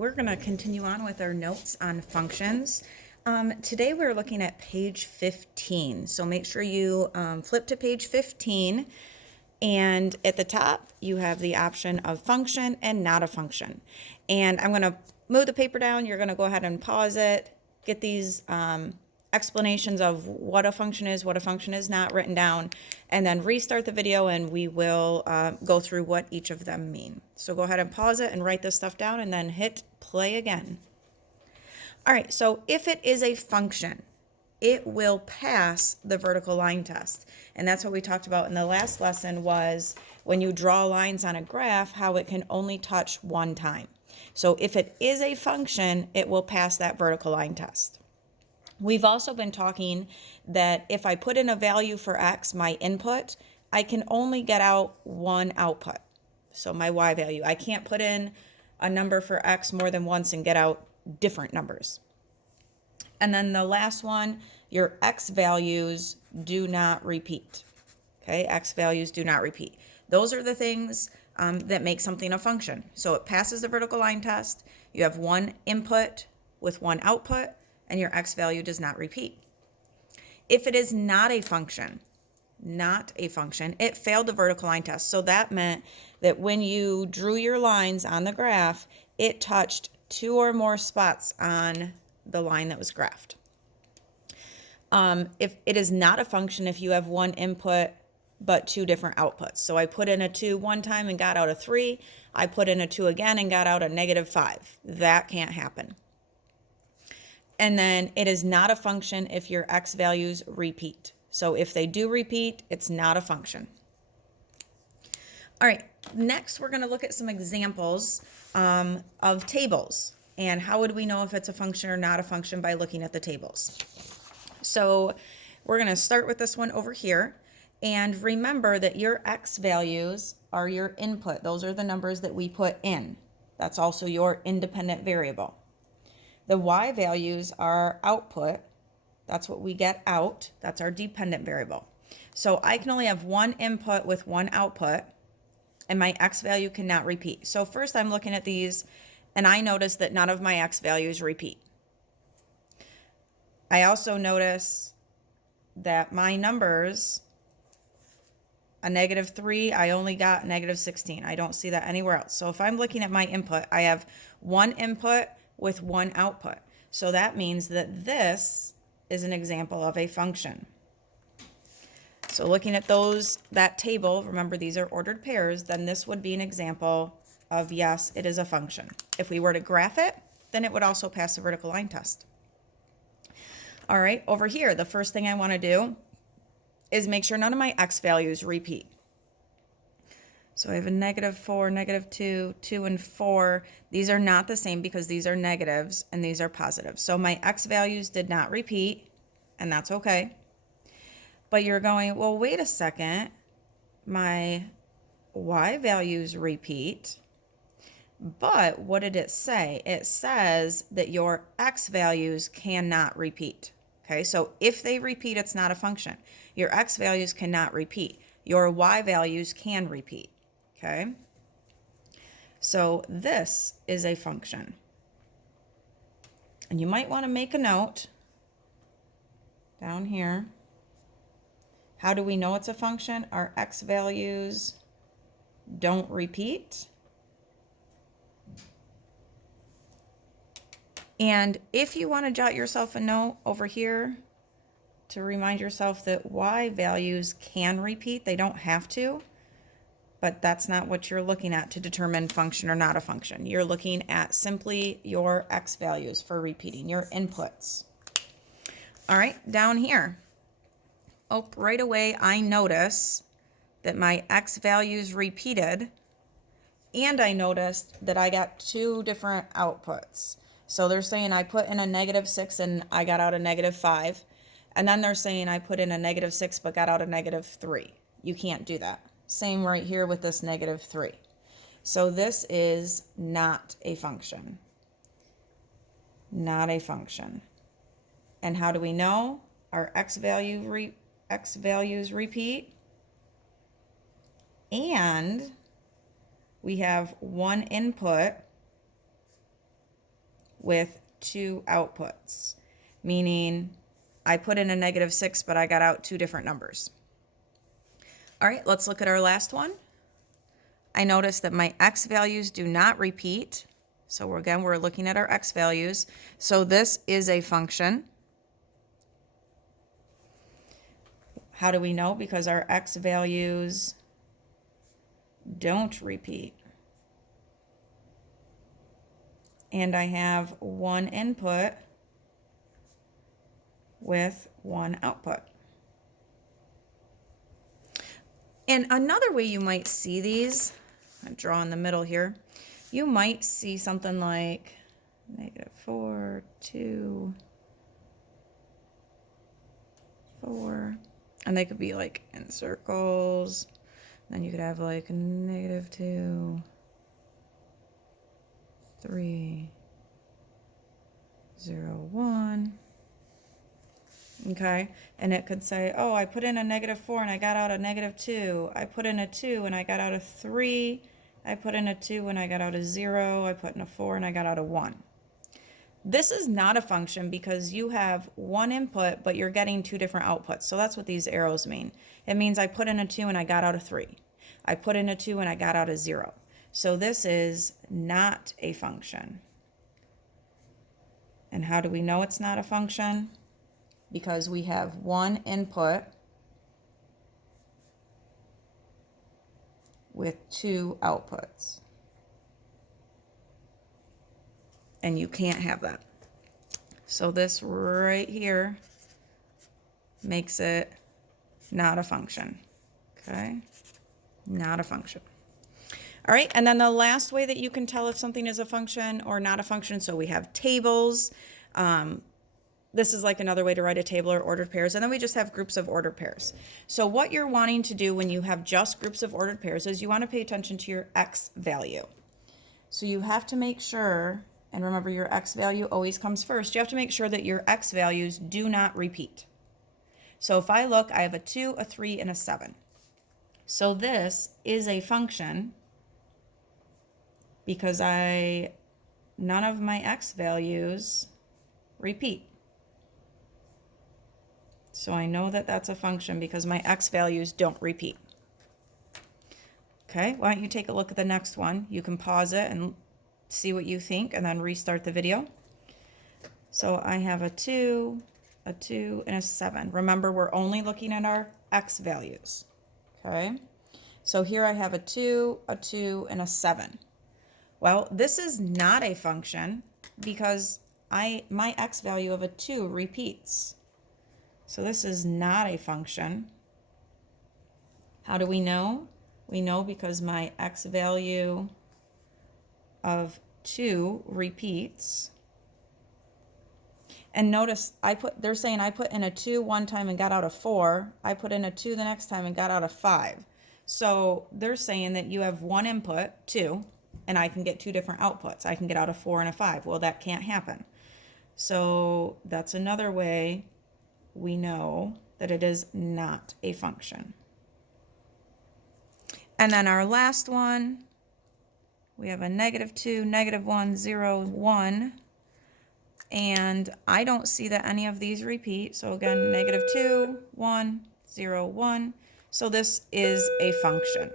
we're going to continue on with our notes on functions. Today we're looking at page 15. So make sure you flip to page 15, and at the top you have the option of function and not a function. And I'm going to move the paper down. You're going to go ahead and pause it, get these explanations of what a function is, what a function is not written down, and then restart the video and we will go through what each of them mean. So go ahead and pause it and write this stuff down and then hit play again. All right, so if it is a function, it will pass the vertical line test. And that's what we talked about in the last lesson, was when you draw lines on a graph, how it can only touch one time. So if it is a function, it will pass that vertical line test. We've also been talking that if I put in a value for x, my input, I can only get out one output. So my y value. I can't put in a number for x more than once and get out different numbers. And then the last one, your x values do not repeat. Okay, x values do not repeat. Those are the things that make something a function. So it passes the vertical line test. You have one input with one output, and your x value does not repeat. If it is not a function, it failed the vertical line test. So that meant that when you drew your lines on the graph, it touched two or more spots on the line that was graphed. If it is not a function, if you have one input but two different outputs. So I put in a 2 one time and got out a 3. I put in a 2 again and got out a -5. That can't happen. And then it is not a function if your x values repeat. So if they do repeat, it's not a function. All right, next we're going to look at some examples of tables. And how would we know if it's a function or not a function? By looking at the tables. So we're going to start with this one over here. And remember that your x values are your input. Those are the numbers that we put in. That's also your independent variable. The y values are output. That's what we get out. That's our dependent variable. So I can only have one input with one output, and my x value cannot repeat. So first I'm looking at these, and I notice that none of my x values repeat. I also notice that my numbers, a -3, I only got -16. I don't see that anywhere else. So if I'm looking at my input, I have one input with one output. So that means that this is an example of a function. So looking at that table, remember these are ordered pairs, then this would be an example of, yes, it is a function. If we were to graph it, then it would also pass the vertical line test. All right, over here, the first thing I want to do is make sure none of my x values repeat. So I have a -4, -2, 2, and 4. These are not the same because these are negatives and these are positives. So my x values did not repeat, and that's okay. But you're going, well, wait a second. My y values repeat. But what did it say? It says that your x values cannot repeat. Okay, so if they repeat, it's not a function. Your x values cannot repeat. Your y values can repeat. Okay, so this is a function. And you might want to make a note down here. How do we know it's a function? Our x values don't repeat. And if you want to jot yourself a note over here to remind yourself that y values can repeat, they don't have to, but that's not what you're looking at to determine function or not a function. You're looking at simply your x values for repeating, your inputs. All right, down here. Oh, right away I notice that my x values repeated, and I noticed that I got two different outputs. So they're saying I put in a -6 and I got out a -5. And then they're saying I put in a -6 but got out a -3. You can't do that. Same right here with this -3. So this is not a function. Not a function. And how do we know? Our x values repeat. And we have one input with 2 outputs, meaning I put in a -6, but I got out 2 different numbers. All right, let's look at our last one. I notice that my x values do not repeat. So we're looking at our x values. So this is a function. How do we know? Because our x values don't repeat. And I have 1 input with 1 output. And another way you might see these, I draw in the middle here, you might see something like -4, 2, 4, and they could be like in circles. Then you could have like -2, 3, 0, 1. Okay, and it could say, oh, I put in a -4 and I got out a -2. I put in a 2 and I got out a 3. I put in a 2 and I got out a 0. I put in a 4 and I got out a 1. This is not a function because you have 1 input, but you're getting 2 different outputs. So that's what these arrows mean. It means I put in a 2 and I got out a 3. I put in a 2 and I got out a 0. So this is not a function. And how do we know it's not a function? Because we have 1 input with 2 outputs. And you can't have that. So this right here makes it not a function. Okay? Not a function. All right, and then the last way that you can tell if something is a function or not a function, so we have tables. This is like another way to write a table or ordered pairs, and then we just have groups of ordered pairs. So what you're wanting to do when you have just groups of ordered pairs is you want to pay attention to your x value. So you have to make sure, and remember your x value always comes first, you have to make sure that your x values do not repeat. So if I look, I have a 2, a 3, and a 7. So this is a function because none of my x values repeat. So I know that that's a function because my x values don't repeat. Okay, why don't you take a look at the next one? You can pause it and see what you think and then restart the video. So I have a 2, and a 7. Remember, we're only looking at our x values. Okay, so here I have a 2, and a 7. Well, this is not a function because my x value of a 2 repeats. So this is not a function. How do we know? We know because my x value of 2 repeats. And notice they're saying I put in a 2 one time and got out a 4. I put in a 2 the next time and got out a 5. So they're saying that you have 1 input, 2, and I can get 2 different outputs. I can get out a 4 and a 5. Well, that can't happen. So that's another way we know that it is not a function. And then our last one, we have a -2, -1, 0, 1. And I don't see that any of these repeat. So again, -2, 1, 0, 1. So this is a function.